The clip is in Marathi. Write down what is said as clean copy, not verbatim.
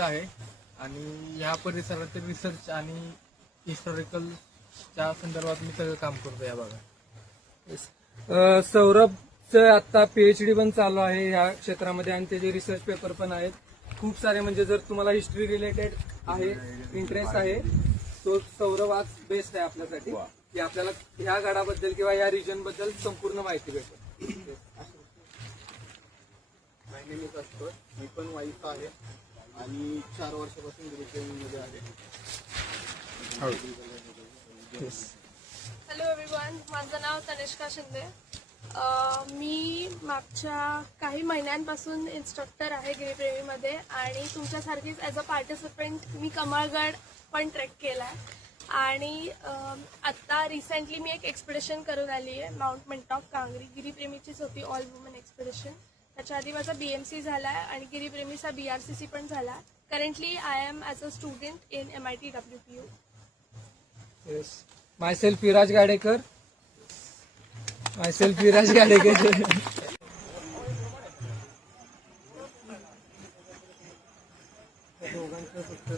आहे आणि ह्या परिसरातील रिसर्च आणि हिस्टॉरिकलच्या संदर्भात मी सगळं काम करतो या भागात. सौरभचं आता PhD पण चालू आहे या क्षेत्रामध्ये आणि त्याचे रिसर्च पेपर पण आहेत खूप सारे. म्हणजे जर तुम्हाला हिस्ट्री रिलेटेड आहे इंटरेस्ट आहे तो सौरभ आज बेस्ट आहे आपल्यासाठी की आपल्याला ह्या गडाबद्दल किंवा या रिजन बद्दल संपूर्ण माहिती भेटेल. नेहमीच असतो. मी पण वाईफ आहे आणि 4 वर्षापासून गुरुकुलमध्ये आहे. हॅलो एव्हरीवन, माझं नाव तनिष्का शिंदे. मी मागच्या काही महिन्यांपासून इन्स्ट्रक्टर आहे गिरीप्रेमीमध्ये आणि तुमच्यासारखीच ॲज अ पार्टिसिपंट मी कमळगड पण ट्रेक केला आहे. आणि आत्ता रिसेंटली मी एक एक्सपिडिशन करून आली आहे माउंट मेंटॉक कांगरी. गिरीप्रेमीचीच होती, ऑल वुमन एक्सपिडिशन. त्याच्या आधी माझा BMC झाला आहे आणि गिरीप्रेमीचा BRCC पण झाला आहे. Currently I am as a student in MIT WPU. Myself Viraj Gadekar. Myself Viraj Gadekar. दोघांचं फक्त